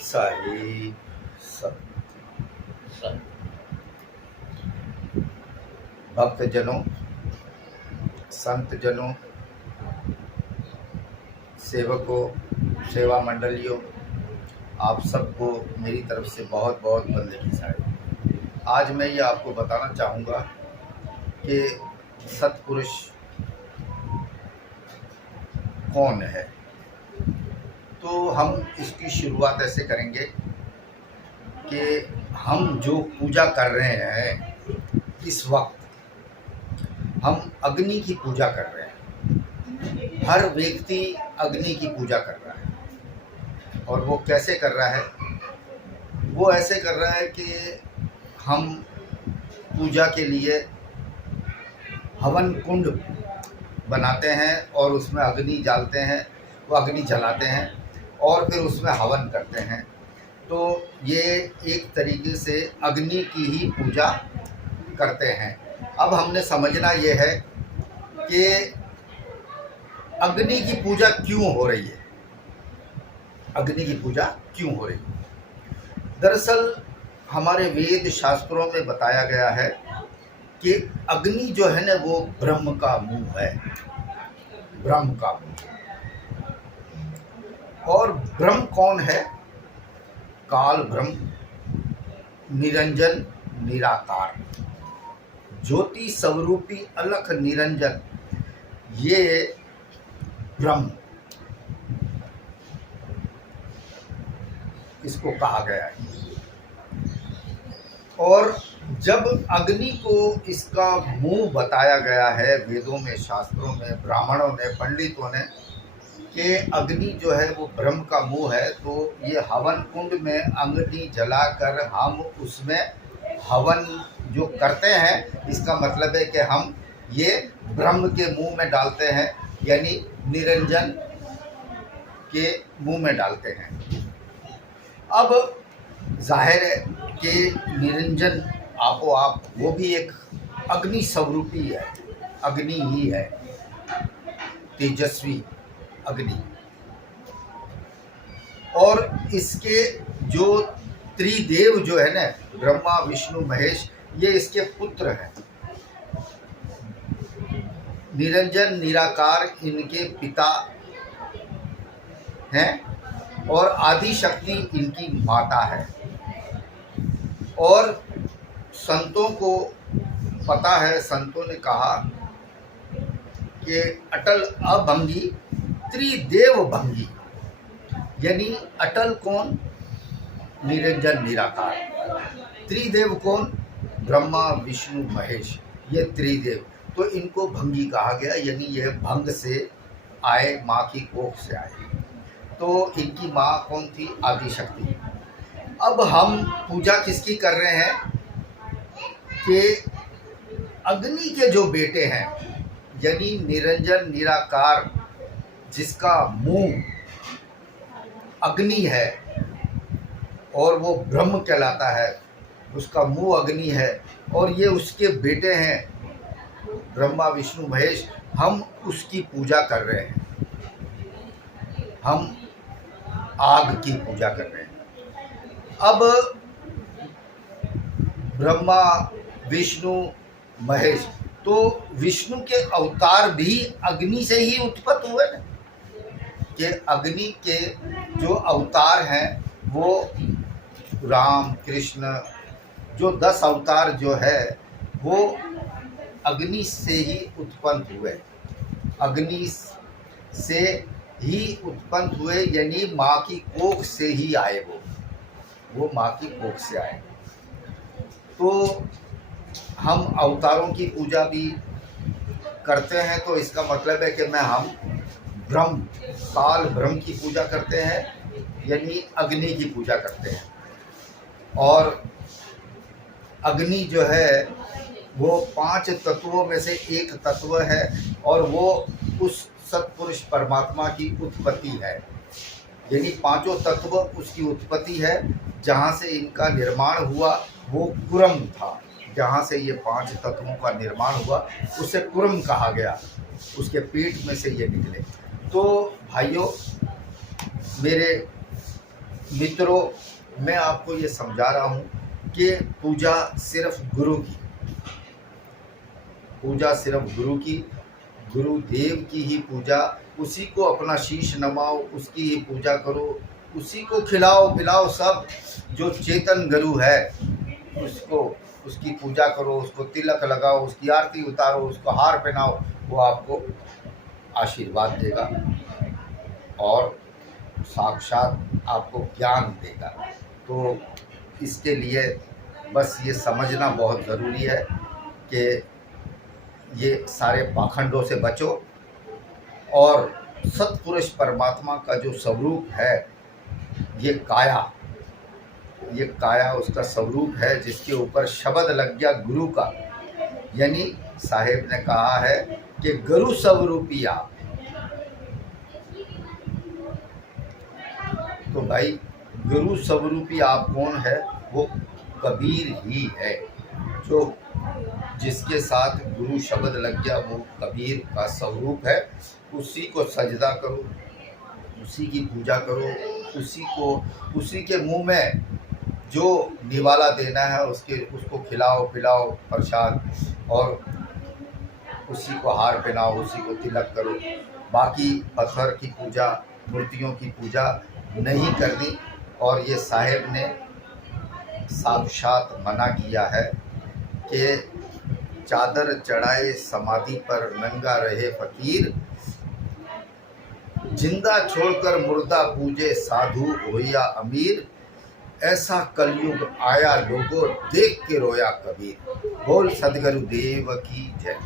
साई सब भक्तजनों, संतजनों, सेवकों, सेवा मंडलियों, आप सबको मेरी तरफ से बहुत बहुत बंदे की साई। आज मैं ये आपको बताना चाहूँगा कि सत्पुरुष कौन है। तो हम इसकी शुरुआत ऐसे करेंगे कि हम जो पूजा कर रहे हैं इस वक्त हम अग्नि की पूजा कर रहे हैं। हर व्यक्ति अग्नि की पूजा कर रहा है और वो कैसे कर रहा है? वो ऐसे कर रहा है कि हम पूजा के लिए हवन कुंड बनाते हैं और उसमें अग्नि डालते हैं, वो अग्नि जलाते हैं और फिर उसमें हवन करते हैं। तो ये एक तरीके से अग्नि की ही पूजा करते हैं। अब हमने समझना ये है कि अग्नि की पूजा क्यों हो रही है, अग्नि की पूजा क्यों हो रही है। दरअसल हमारे वेद शास्त्रों में बताया गया है कि अग्नि जो है ना वो ब्रह्म का मुंह है, ब्रह्म का मुंह। और ब्रह्म कौन है? काल ब्रह्म, निरंजन निराकार, ज्योति स्वरूपी अलख निरंजन, ये ब्रह्म इसको कहा गया है। और जब अग्नि को इसका मुंह बताया गया है वेदों में, शास्त्रों में, ब्राह्मणों ने, पंडितों ने, कि अग्नि जो है वो ब्रह्म का मुंह है, तो ये हवन कुंड में अग्नि जलाकर हम उसमें हवन जो करते हैं, इसका मतलब है कि हम ये ब्रह्म के मुंह में डालते हैं, यानी निरंजन के मुंह में डालते हैं। अब जाहिर है कि निरंजन आपो आप वो भी एक अग्नि स्वरूपी है, अग्नि ही है, तेजस्वी अग्नि। और इसके जो त्रिदेव जो है ना, ब्रह्मा विष्णु महेश, ये इसके पुत्र हैं। निरंजन निराकार इनके पिता हैं और आदि शक्ति इनकी माता है। और संतों को पता है, संतों ने कहा कि अटल अभंगी त्रिदेव भंगी, यानी अटल कौन? निरंजन निराकार। त्रिदेव कौन? ब्रह्मा विष्णु महेश, ये त्रिदेव। तो इनको भंगी कहा गया, यानी यह भंग से आए, माँ की कोख से आए। तो इनकी माँ कौन थी? आदि शक्ति। अब हम पूजा किसकी कर रहे हैं कि अग्नि के जो बेटे हैं, यानी निरंजन निराकार, जिसका मुंह अग्नि है और वो ब्रह्म कहलाता है, उसका मुंह अग्नि है और ये उसके बेटे हैं ब्रह्मा विष्णु महेश, हम उसकी पूजा कर रहे हैं। हम आग की पूजा कर रहे हैं। अब ब्रह्मा विष्णु महेश, तो विष्णु के अवतार भी अग्नि से ही उत्पन्न हुए ना, कि अग्नि के जो अवतार हैं वो राम कृष्ण, जो 10 अवतार जो है वो अग्नि से ही उत्पन्न हुए, अग्नि से ही उत्पन्न हुए, यानी माँ की कोख से ही आए, वो माँ की कोख से आए। तो हम अवतारों की पूजा भी करते हैं, तो इसका मतलब है कि हम ब्रह्म, काल ब्रह्म की पूजा करते हैं, यानी अग्नि की पूजा करते हैं। और अग्नि जो है वो 5 तत्वों में से एक तत्व है और वो उस सत्पुरुष परमात्मा की उत्पत्ति है, यानी 5 तत्व उसकी उत्पत्ति है। जहाँ से इनका निर्माण हुआ वो कुरम था, जहाँ से ये 5 तत्वों का निर्माण हुआ उसे कुरम कहा गया, उसके पेट में से ये निकले। तो भाइयों, मेरे मित्रों, मैं आपको ये समझा रहा हूँ कि पूजा सिर्फ गुरु की, पूजा सिर्फ गुरु की, गुरुदेव की ही पूजा, उसी को अपना शीश नमाओ, उसकी ही पूजा करो, उसी को खिलाओ पिलाओ, सब जो चेतन गुरु है उसको, उसकी पूजा करो, उसको तिलक लगाओ, उसकी आरती उतारो, उसको हार पहनाओ, वो आपको आशीर्वाद देगा और साक्षात आपको ज्ञान देगा। तो इसके लिए बस ये समझना बहुत ज़रूरी है कि ये सारे पाखंडों से बचो और सत्पुरुष परमात्मा का जो स्वरूप है, ये काया उसका स्वरूप है, जिसके ऊपर शब्द लग गया गुरु का, यानी साहेब ने कहा है कि गुरु स्वरूपी आप। तो भाई गुरु स्वरूपी आप कौन है? वो कबीर ही है, जो जिसके साथ गुरु शब्द लग गया वो कबीर का स्वरूप है। उसी को सजदा करो, उसी की पूजा करो, उसी के मुंह में जो निवाला देना है उसको खिलाओ पिलाओ प्रसाद, और उसी को हार पहनाओ, उसी को तिलक करो। बाकी पत्थर की पूजा, मूर्तियों की पूजा नहीं करनी। और ये साहेब ने साक्षात मना किया है कि चादर चढ़ाए समाधि पर नंगा रहे फकीर, जिंदा छोड़कर मुर्दा पूजे साधु हो या अमीर, ऐसा कलयुग आया लोगों देख के रोया कबीर। बोल सदगुरु देव की जय।